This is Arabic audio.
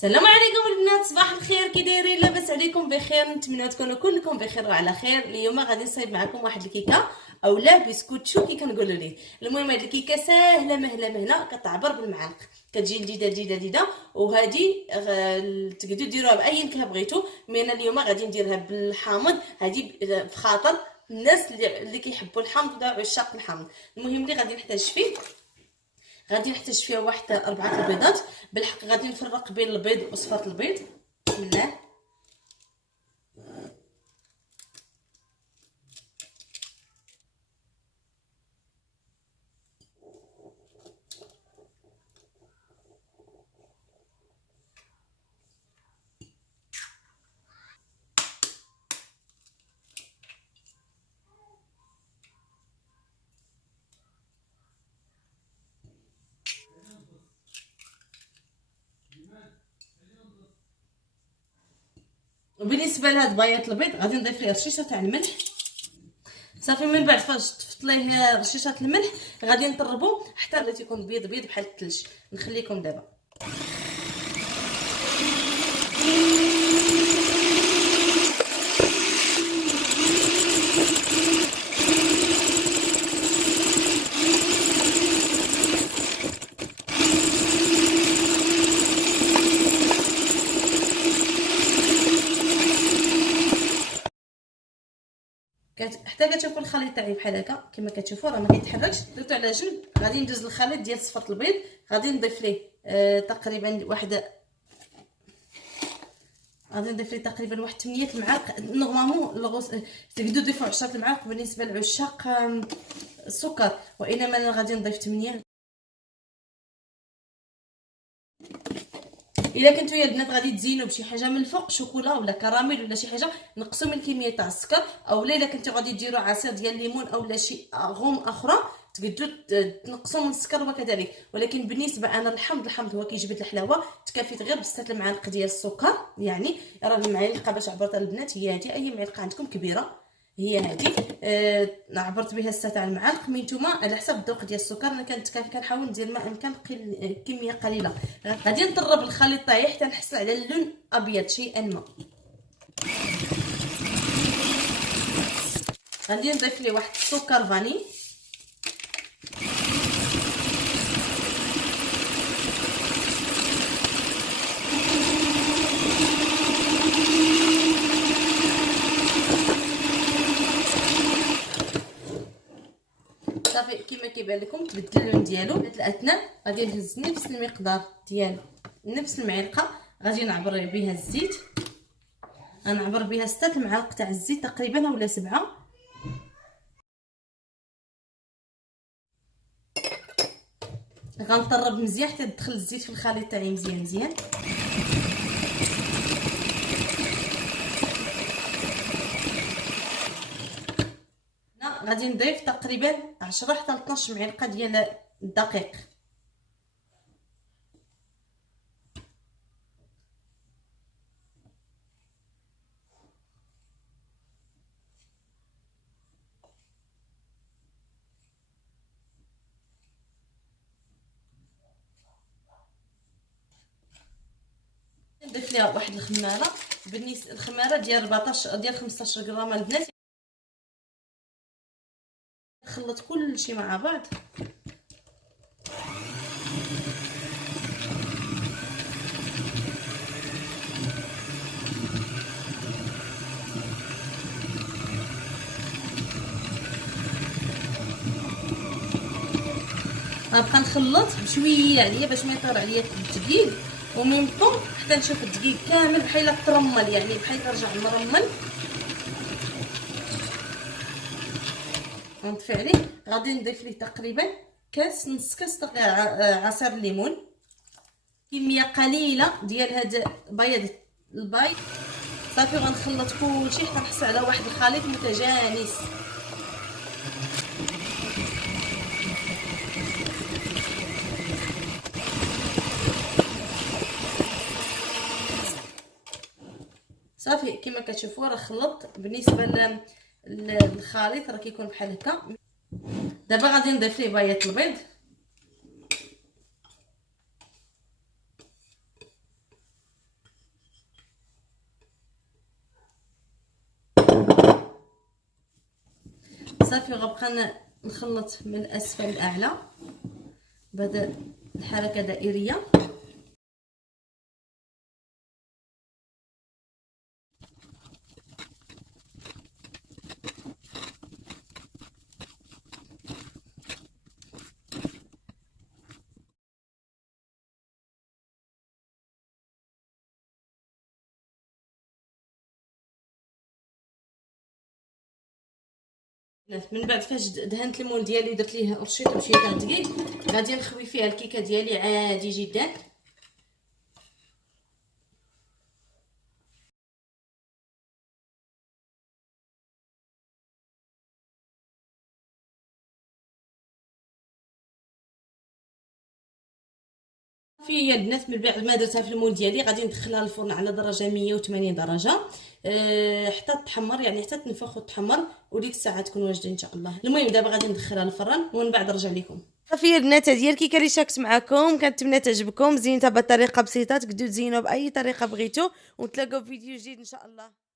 السلام عليكم البنات، صباح الخير. كي دايرين؟ لاباس عليكم بخير؟ نتمنى تكونوا كلكم بخير وعلى خير. اليوم غادي نصايب معكم واحد الكيكه اولا بسكوتشو كي كنقولوا ليه. المهم هاد الكيكه ساهله مهله كتعبر بالمعلق، كتجي لذيذه وهادي تقدروا ديروها باي نكهه بغيتو. مي انا اليوم غادي نديرها بالحامض، هادي بخاطر الناس اللي كيحبوا الحامض ولا عشاق الحامض. المهم اللي غادي نحتاج فيه، غادي نحتاج فيها واحد 4 البيضات. بالحق غادي نفرق بين البيض وصفات البيض. بسم الله. وبالنسبه لهاد بياض البيض غادي نضيف ليه رشيشه تاع الملح. صافي من بعد فاش طفت ليه رشيشه الملح غادي نطربو حتى غادي تيكون بيض بحال الثلج. نخليكم دابا. حتى كتشوفوا الخليط تاعي بحال هكا كما كتشوفوا راه ما كيتحركش. درتو على جنب. غادي ندوز للخليط ديال صفر البيض. غادي نضيف ليه تقريبا واحد 8 المعالق. نورمالمون الغوص تقدروا تضيفوا 10 المعالق بالنسبه لعشاق السكر، وانما انا غادي نضيف 8. الا كنتو يا البنات غادي تزينوا بشي حاجه من الفوق، شوكولا ولا كراميل ولا شي حاجه، نقصوا من الكميه تاع السكر. اولا الا كنتو غادي ديروا عصير ديال الليمون اولا شي غوم اخرى تقدروا تنقصوا من السكر وكذلك. ولكن بالنسبه انا الحمض هو كيجبد الحلاوه. تكفيت غير ب6 المعالق ديال السكر. يعني راه المعلقه باش عبرتها البنات هي هذه، اي معلقه عندكم كبيره هي هذه. عبرت بها 6 المعالق. من نتوما على حسب الذوق ديال السكر. انا كنحاول ندير ما امكن كميه قليله. غادي نطرب الخليط تاعي حتى نحصل على اللون ابيض شيئا ما. غادي نضيف ليه واحد السكر فاني. صافي كما كيبان لكم تبدل اللون ديالو. الاثناء غادي نهز نفس المقدار ديال نفس المعلقه، غادي نعبر بها الزيت. غنعبر بها 6 المعالق تاع الزيت تقريبا ولا 7. غنطرب مزيان حتى تدخل الزيت في الخليط تاعي مزيان. غادي نضيف تقريبا 10 حتى 12 معلقه ديال الدقيق. نضيف ليها واحد الخماره. بالنسبه الخماره ديال 14 ديال 15 غرام البنات. نخلط كلشي مع بعض. غنبقى نخلط بشويه عليا باش ما يطير عليا الدقيق، ومن فوق حتى نشوف الدقيق كامل بحال ترمل، يعني بحال يرجع مرمل. غنطفي عليه. غادي نضيف ليه تقريبا نص كاس عصير الليمون. كميه قليله ديال هذا بياض البيض. صافي غنخلط كلشي حتى نحصل على واحد الخليط متجانس. صافي كما كتشوفوا راه خلطت. بالنسبه للخليط راه كيكون بحال هكا. دابا غادي نضيف ليه بياض البيض. صافي غنبقى نخلط من اسفل لاعلى بهذا الحركه دائريه. من بعد فاش دهنت المول ديالي درت ليه رشيت بشويه تاع الدقيق، غادي نخوي فيها الكيكه ديالي عادي جدا. هي البنات من بعد ما درتها في المول ديالي غادي ندخلها للفرن على درجه 180 درجه حتى تحمر، يعني حتى تنفخ وتحمر، وديك الساعه تكون واجده ان شاء الله. المهم دابا غادي ندخلها للفرن ومن بعد نرجع لكم. صافي البنات هذه الكيكه اللي شاركت معكم، كنتمنى تعجبكم. زينتها بطريقه بسيطه، تقدروا تزينوها باي طريقه بغيتو، ونتلاقاو في فيديو جديد ان شاء الله.